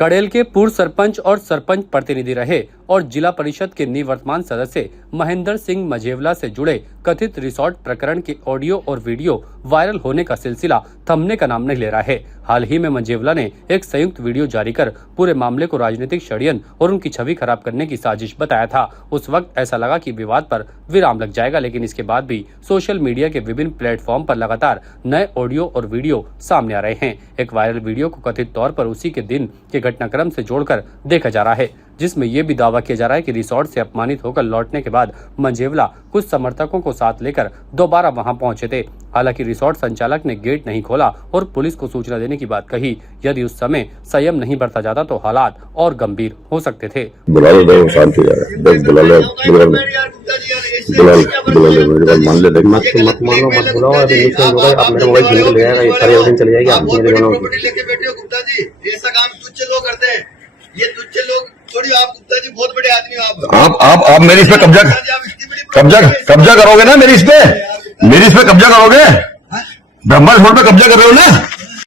कड़ेल के पूर्व सरपंच और सरपंच प्रतिनिधि रहे और जिला परिषद के निवर्तमान सदस्य महेंद्र सिंह मझेवला से जुड़े कथित रिसोर्ट प्रकरण के ऑडियो और वीडियो वायरल होने का सिलसिला थमने का नाम नहीं ले रहा है। हाल ही में मझेवला ने एक संयुक्त वीडियो जारी कर पूरे मामले को राजनीतिक षड्यंत्र और उनकी छवि खराब करने की साजिश बताया था। उस वक्त ऐसा लगा कि विवाद पर विराम लग जाएगा, लेकिन इसके बाद भी सोशल मीडिया के विभिन्न प्लेटफॉर्म पर लगातार नए ऑडियो और वीडियो सामने आ रहे हैं। एक वायरल वीडियो को कथित तौर पर उसी के दिन के घटनाक्रम से जोड़कर देखा जा रहा है, जिसमें यह भी दावा किया जा रहा है कि रिसोर्ट से अपमानित होकर लौटने के बाद मझेवला कुछ समर्थकों को साथ लेकर दोबारा वहां पहुंचे थे। हालांकि रिसोर्ट संचालक ने गेट नहीं खोला और पुलिस को सूचना देने की बात कही। यदि उस समय संयम नहीं बरता जाता तो हालात और गंभीर हो सकते थे। ये तुच्छ लोग थोड़ी, आप गुप्ता जी बहुत बड़े आदमी हो। आप मेरी इस पे कब्जा करोगे ना? मेरी इस पे कब्जा करोगे? ब्रह्मा रिसोर्ट पे कब्जा कर रहे हो ना?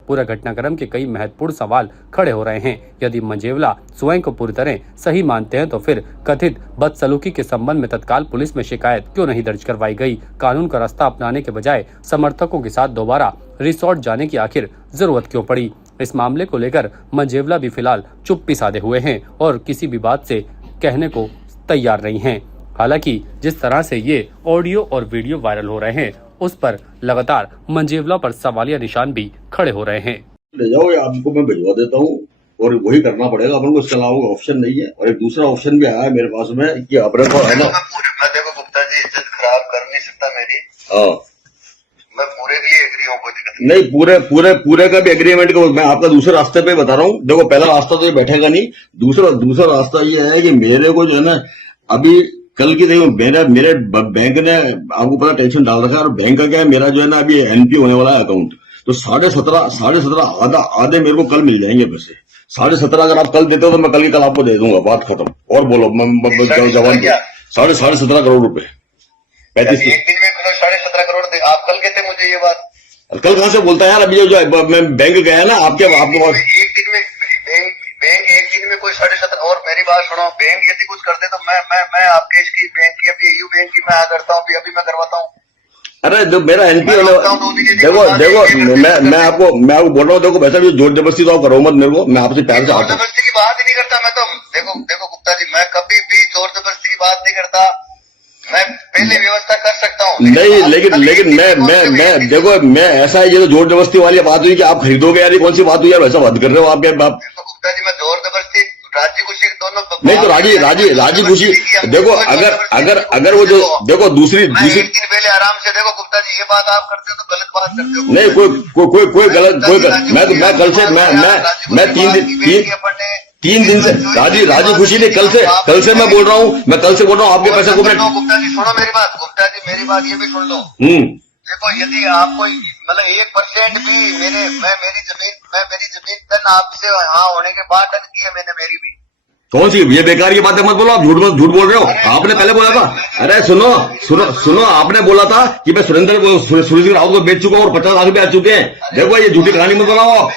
पूरा घटनाक्रम के कई महत्वपूर्ण सवाल खड़े हो रहे हैं। यदि मझेवला स्वयं को पूरी तरह सही मानते हैं तो फिर कथित बदसलूकी के संबंध में तत्काल पुलिस में शिकायत क्यों नहीं दर्ज करवाई गई? कानून का रास्ता अपनाने के बजाय समर्थकों के साथ दोबारा रिसोर्ट जाने की आखिर जरूरत क्यों पड़ी? इस मामले को लेकर मझेवला भी फिलहाल चुप्पी साधे हुए हैं और किसी भी बात से कहने को तैयार नहीं हैं। हालांकि जिस तरह से ये ऑडियो और वीडियो वायरल हो रहे हैं, उस पर लगातार मझेवला पर सवालिया निशान भी खड़े हो रहे हैं। ले जाओ, ये आपको मैं भिजवा देता हूँ और वही करना पड़ेगा अपन को, इसके अलावा ऑप्शन नहीं है। और एक दूसरा ऑप्शन भी आया है मेरे पास में कि अपने को है ना, देखो गुप्ता जी, इज्जत खराब कर नहीं सकता मेरी। हाँ, मैं पूरे के लिए एग्री हूँ, कोई दिक्कत नहीं। पूरे का भी एग्रीमेंट को मैं आपका दूसरे रास्ते पे बता रहा हूँ। देखो, पहला रास्ता तो ये बैठेगा नहीं। दूसरा रास्ता ये है कि मेरे को जो है ना, अभी कल की देखो, मेरे बैंक ने आपको पता टेंशन डाल रखा है। और बैंक का क्या है, मेरा जो है ना अभी एनपी होने वाला है अकाउंट, तो 17.5 आधे मेरे को कल मिल जाएंगे पैसे। 17.5 अगर आप कल देते हो तो मैं कल की कल आपको दे दूंगा, बात खत्म। और बोलो जवान 17.5 करोड़ रुपए 35 एक दिन में 17.5 करोड़ दे। आप कल कहते मुझे ये बात, कल कहां से बोलता है यार? अभी जो मैं बैंक गया ना आपके पास, एक दिन में बैंक एक दिन में कोई 17.5। और मेरी बात सुनो, बैंक यदि कुछ करते तो मैं आपके इसकी बैंक की, अभी EU बैंक की मैं करता हूँ, अभी मैं करवाता हूँ। अरे मेरा एनपी देखो मैं आपको बोल रहा हूँ, देखो वैसा भी जोर जबरदस्ती तो आप करो मत मेरे को, मैं आपसे प्यार से जोर जबरदस्ती की बात ही नहीं करता मैं तो। देखो गुप्ता जी, मैं कभी भी जोर जबरदस्ती की बात नहीं करता। मैं पहले व्यवस्था कर सकता हूँ। नहीं, लेकिन मैं देखो, मैं ऐसा है, ये तो जोर जबरदस्ती वाली बात हुई कि आप खरीदोगे यार, कौन सी बात हुई यार? वैसा बात कर रहे हो आप यार। गुप्ता जी, मैं जोर जबरदस्ती, राजी खुशी दोनों नहीं तो राजी खुशी देखो, अगर वो जो देखो दूसरी एक दिन पहले आराम से, देखो गुप्ता जी, ये बात आप करते हो तो गलत बात करते हो। नहीं, कोई गलत मैं कल से मैं 3 दिन से राजी खुशी ने कल से मैं बोल रहा हूँ, आपके पैसे को। गुप्ता जी सुनो मेरी बात, गुप्ता जी मेरी बात ये भी सुन लो। देखो, यदि आपको मतलब 1% भी मेरी जमीन धन आपसे हाँ होने के बाद धन की है मैंने, मेरी भी। कौन सी ये बेकार की बातें मत बोलो, आप झूठ बोल रहे हो। आपने पहले बोला था, अरे सुनो, आपने बोला था कि मैं सुरेश सिंह रावत को बेच चुका हूँ और 50 लाख रुपए आ चुके हैं। देखो, ये झूठी कहानी मत बनाओ।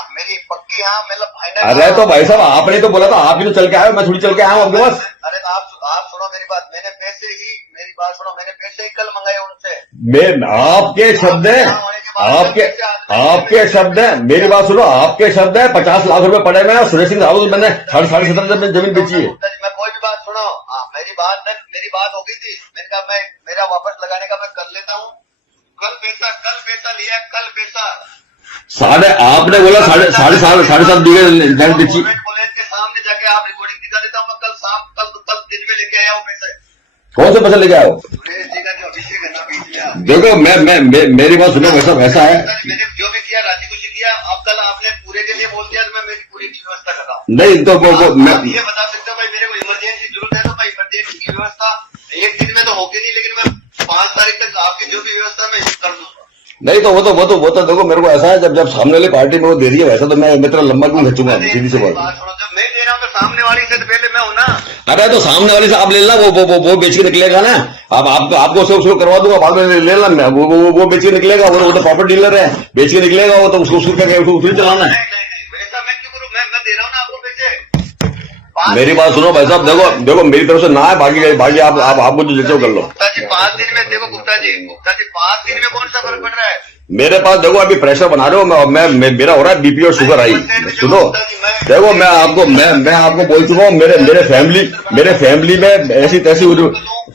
मेरी पक्की हाँ, मतलब फाइनल। अरे तो भाई साहब, आपने तो बोला था, आप ही तो चल के आए, मैं थोड़ी चल के आया हूँ आपके पास। अरे आप सुनो मेरी बात, मैंने पैसे ही कल मंगाए उनसे। आपके शब्द है, आपके शब्द है, मेरी बात सुनो, आपके शब्द है 50 लाख रुपए पड़े हुए हैं। सुरेश सिंह रावत मैंने 17.5 जमीन बेची है। मैं कोई भी बात सुनो, मेरी बात हो गई थी। मैंने कहा मेरा वापस लगाने का मैं कर लेता हूँ। कल पैसा लिया, कल पैसा आपने बोला 7.5 बीघे जमीन बेची। कॉलेज के सामने जाके आप रिकॉर्डिंग दिखा देता हूँ। मैं कल दिन में लेके आया हूँ पैसे। कौन से पैसे लेके आओ? देखो, मेरी बात सुनो, वैसा है, मैंने जो भी किया राजी खुशी किया। अब कल आपने पूरे के लिए बोल दिया तो मैं मेरी पूरी की व्यवस्था कर रहा हूँ। नहीं तो मैं ये बता सकता हूँ भाई, मेरे को इमरजेंसी जरूरत है तो भाई इमरजेंसी की व्यवस्था एक दिन में तो होगी नहीं, लेकिन मैं 5 तारीख तक आपकी जो भी व्यवस्था मैं कर दूंगा। नहीं तो वो तो देखो, मेरे को ऐसा है, जब सामने वाली पार्टी में वो दे रही है, वैसा तो मैं इतना लंबा क्यों खींचूंगा? सीधी सी बात, जब मैं दे रहा हूँ तो सामने वाली से तो पहले मैं हूँ ना। अरे तो सामने वाले से आप ले लेना, वो बेच के निकलेगा ना। अब आपको उसको करवा दूंगा, बाद में ले लेना। वो बेच के निकलेगा, वो तो प्रॉपर्टी डीलर है, बेच के निकलेगा वो, तो उसको चलाना है। ना आपको पैसे। मेरी बात सुनो भाई साहब, देखो देखो मेरी तरफ से ना है, बाकी आपको जो जैसे कर लो। गुप्ता जी 5 दिन में देखो, गुप्ता जी 5 दिन में कौन सा फर्क पड़ रहा है? मेरे पास देखो अभी प्रेशर बना रहे हो, मैं मेरा हो रहा है बीपी और शुगर हाई। सुनो देखो मैं आपको बोल चुका हूँ, मेरे फैमिली में ऐसी तैसी हुई,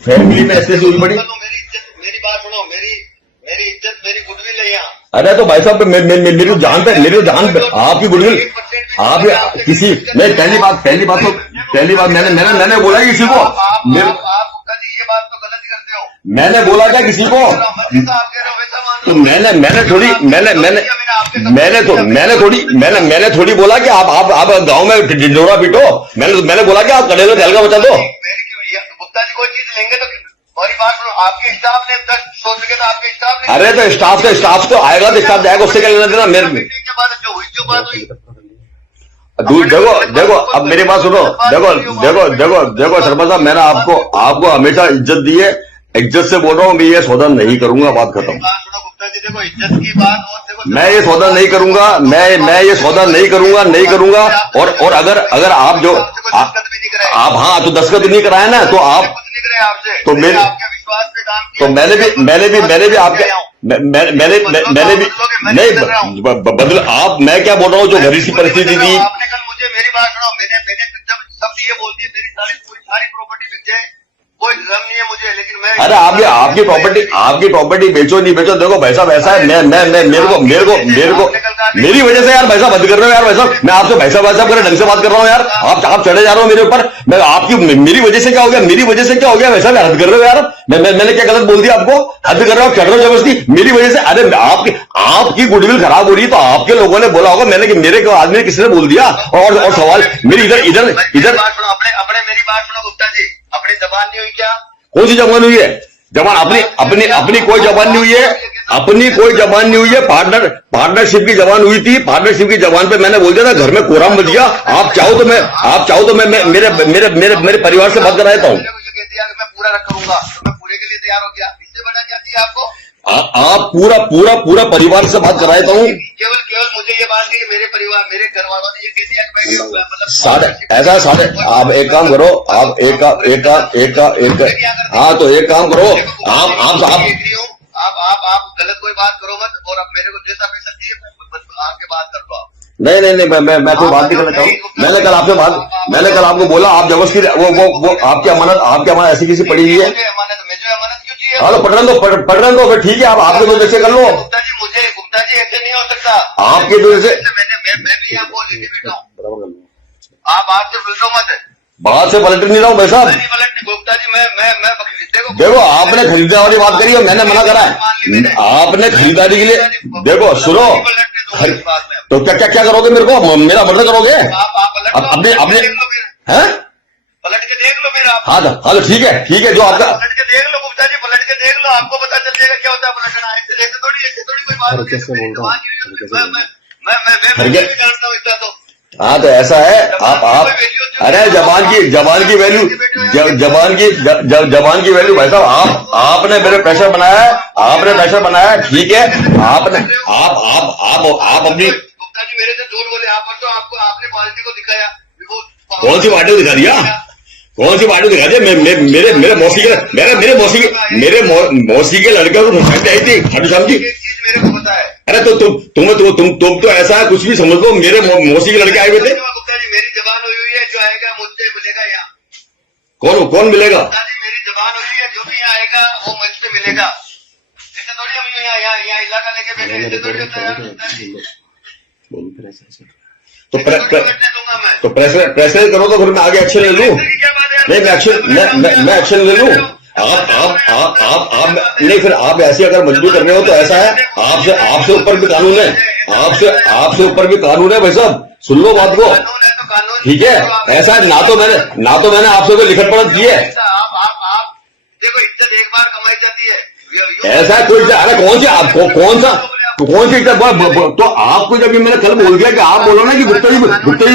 फैमिली में ऐसी हुई पड़ी। मेरी बात सुनो, मेरी इज्जत मेरी गुडविल है यहाँ। अरे तो भाई साहब मेरी जान पे आपकी गुडविल, आप किसी नहीं, पहली बात मैंने बोला है किसी को, आप गुप्ता जी ये बात तो गलत करते हो। मैंने बोला क्या किसी को? जैसा आप कह रहे हो वैसा मान तो लो। मैंने थोड़ी बोला कि आप गांव में ढिंडोरा पीटो। मैंने बोला कि आप कड़ेलो तहलका बचा दो। गुप्ता जी कोई चीज लेंगे तो हमारी बात सुनो, आपके स्टाफ ने 10 सोच के तो आपके स्टाफ ने। अरे तो स्टाफ तो आएगा, तो स्टाफ जाएगा, उससे क्या लेना देना मेरे में। जो बात हुई देखो अब मेरी बात सुनो, देखो सरपंच साहब, मैंने आपको हमेशा इज्जत दी है, इज्जत से बोल रहा हूँ, मैं ये सौदा नहीं करूंगा, बात खत्म। गुप्ता जी देखो इज्जत की बात, और देखो मैं ये सौदा नहीं करूंगा, मैं ये सौदा नहीं करूंगा। और अगर आप जो आप हाँ तो दस्तखत नहीं कराए ना, तो आप आपसे तो मेरे आपके विश्वास पे काम किया। तो मैंने भी आपके मैंने भी नहीं बदल आप, मैं क्या बोल रहा हूँ, जो घर की परिस्थिति थी। आपने कल मुझे मेरी बात सुनो, मैंने जब सब ये बोलती है मेरी सारी प्रॉपर्टी बिक जाए, कोई गम नहीं है मुझे, लेकिन मैं अरे आपकी प्रॉपर्टी बेचो नहीं बेचो, देखो भाई साहब ऐसा है, मेरे को मेरी वजह से यार भाई साहब बंद कर रहे हो यार भाई साहब, मैं आपसे भाई साहब कर ढंग से बात कर रहा हूँ यार, आप चढ़े जा रहे हो मेरे ऊपर। मैं आपकी मेरी वजह से क्या हो गया वैसा हद कर रहे हो यार। मैंने क्या गलत बोल दिया आपको? हद कर रहे हो, चढ़ रहे हो जबरदस्ती मेरी वजह से। अरे आपकी गुडविल खराब हो रही है, तो आपके लोगों ने बोला होगा, मैंने मेरे आदमी ने किसने बोल दिया? और सवाल मेरी इधर अपने मेरी बात सुनो गुप्ता जी, अपनी जबान नहीं हुई क्या? कौन सी जबान हुई है? जबान अपनी कोई जबान नहीं हुई है, अपनी कोई जबान नहीं हुई है। पार्टनरशिप की जबान हुई थी, पार्टनरशिप की जबान पे मैंने बोल दिया था, घर में कोराम बच गया। आप चाहो तो मैं मेरे परिवार से बात कराता हूँ। मैं पूरा करूंगा, तो मैं पूरे के लिए तैयार हो गया। इससे बना क्या चाहिए आपको? आप पूरा परिवार से बात कराता हूँ। केवल मुझे ये बात है कि मेरे परिवार, मेरे घर वालों ने ये कह दिया कि मैं आप एक काम करो, आप हाँ तो एक काम करो, आप गलत कोई बात करो मत, और अब मेरे को जैसा पैसा चाहिए आके बात कर लो आप। नहीं मैं कोई बात नहीं करना चाहूँ। मैंने कल आपको बोला, आप जबरदस्ती वो आपकी अमानत ऐसी किसी पड़ी हुई है। मुझे अमानत क्यों चाहिए? हाँ तो पढ़ने दो फिर, ठीक है, आप आपके दो जैसे कर लो। गुप्ता जी ऐसे नहीं हो सकता। आपके दो जैसे मैं भी यहाँ बोल के बैठा हूँ, आप आपसे पलटो मत। बात से पलट नहीं रहा हूँ भाई साहब। गुप्ता जी मैं देखो आपने खरीदारी वाली बात करी है, मैंने मना करा है। आपने खरीदारी के लिए देखो सुनो, तो क्या करोगे मेरे को? मेरा मर्डर करोगे? अपने हैं? पलट के देख लो फिर आप। हाँ तो ठीक है जो आपका पलट के देख लो गुप्ता जी, पलट के देख लो, आपको पता चल जाएगा क्या होता है पलटना। ऐसे थोड़ी कोई बात होती है। मैं भी जानता हूँ इतना तो। हाँ तो ऐसा है, आप अरे जबान की वैल्यू भाई साहब, आपने मेरे प्रेशर बनाया, ठीक है। आपने आप अपनी गुप्ता जी मेरे से झूठ बोले आप, तो आपको आपने पार्टी को दिखाया। कौन सी पार्टी को दिखा दिया? मेरे मौसी के लड़के को फंसाते आई थी खाटू श्याम जी। मेरे को पता है। अरे तो तुम तो ऐसा है, कुछ भी समझ लो, मेरे मौसी के लड़के आए हुए थे। गुप्ता जी मेरी जबान हुई है, जो आएगा मुझसे मिलेगा यहाँ। कौन मिलेगा? गुप्ता जी मेरी जबान हुई है, जो भी यहाँ आएगा वो मुझसे मिलेगा। ऐसे थोड़ी हम यहाँ इलाका लेके बैठे, ऐसे थोड़ी होता है यार गुप्ता जी। तो प्रेशर करो तो फिर मैं आगे एक्शन ले लूं। नहीं मैं एक्शन ले लूं। आप नहीं, फिर आप ऐसे अगर मजबूर कर रहे हो तो ऐसा है, आपसे ऊपर भी कानून है, आपसे ऊपर भी कानून है भाई साहब, सुन लो बात को, ठीक है। ऐसा है, ना तो मैंने आपसे कोई लिखत पढ़त की है। देखो इज्जत एक बार कमाई जाती है। ऐसा है कोई, अरे कौन सी इज्जत? तो आपको जब मैंने कल बोल दिया कि आप बोलो ना कि गुप्ता जी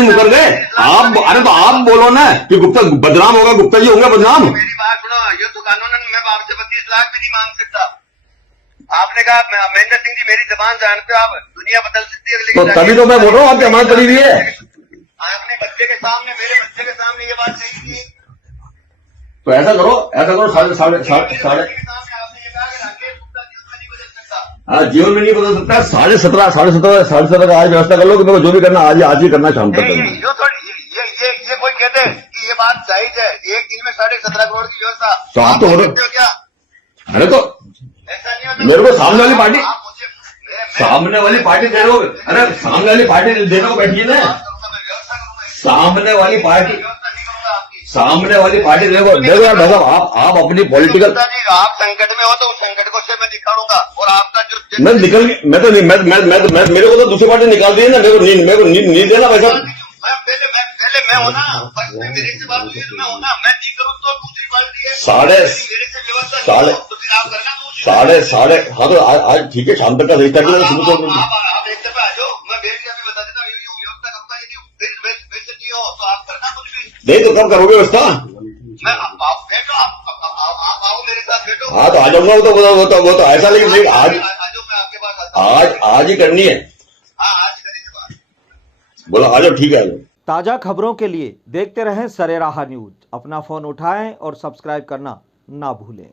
मुकर गए, अरे तो आप बोलो ना कि गुप्ता बदनाम होगा, गुप्ता जी होंगे बदनाम। मेरी बात सुनो, ये तो कानून मैं आपसे 32 लाख भी नहीं मांग सकता। आपने कहा महेंद्र सिंह जी मेरी जबान जानते हो आप, दुनिया बदल सकती है, तो तभी तो मैं बोल रहा हूँ आपकी अमानत पड़ी हुई है। आपने बच्चे के सामने, मेरे बच्चे के सामने ये बात कही थी। तो ऐसा करो साढ़े मेरे बच्चे के सामने आपने ये कहा कि राकेश गुप्ता जीवन में नहीं बदल सकता। हाँ, जीवन में नहीं बदल सकता। 17:30 का आज व्यवस्था कर लो कि मेरे को जो भी करना आज ही करना शाम तक करना। नहीं, जो थोड़ी ये कोई कहते हैं कि ये बात जायज है, एक दिन में 17.5 करोड़ की व्यवस्था, तो आप तो कहते हो हो क्या? अरे तो ऐसा नहीं होता। मेरे को सामने वाली पार्टी आप मुझे सामने वाली पार्टी दे रहे हो। अरे सामने वाली पार्टी देने को बैठी है ना। व्यवस्था करूंगा, सामने वाली पार्टी व्यवस्था नहीं करूंगा आपकी। सामने वाली पार्टी देखो यार भाई साहब, आप अपनी पॉलिटिकल आप संकट में हो तो उस संकट को से मैं दिखाऊंगा, और आपका जो मैं निकल मैं तो नहीं मैं मेरे को तो दूसरी पार्टी निकाल दी है ना। मेरे को नींद देना भाई साहब। पहले मैं होना, मेरे से बात हुई तो मैं होना, मैं नहीं करूँ तो दूसरी पार्टी है। साढ़े तो फिर आप करना साढ़े हाँ तो आज ठीक है, शाम तक का सही टाइम है। सुबह तो आप एक दफा आ जाओ, मैं बैठ के अभी बता देता हूँ, ये व्यवस्था करूंगा। यदि वैसे नहीं हो तो आप करना कुछ भी नहीं तो कब करोगे व्यवस्था? मैं आप बैठो, आप आओ मेरे साथ बैठो। हाँ तो आ जाऊंगा। वो तो ऐसा लेकिन आज आ जाओ, मैं आपके पास आता हूँ। आज ही करनी है। हाँ, आज करेंगे बात। बोला आ जाओ, ठीक है आ जाओ। ताज़ा खबरों के लिए देखते रहें सरेराह न्यूज। अपना फ़ोन उठाएं और सब्सक्राइब करना ना भूलें।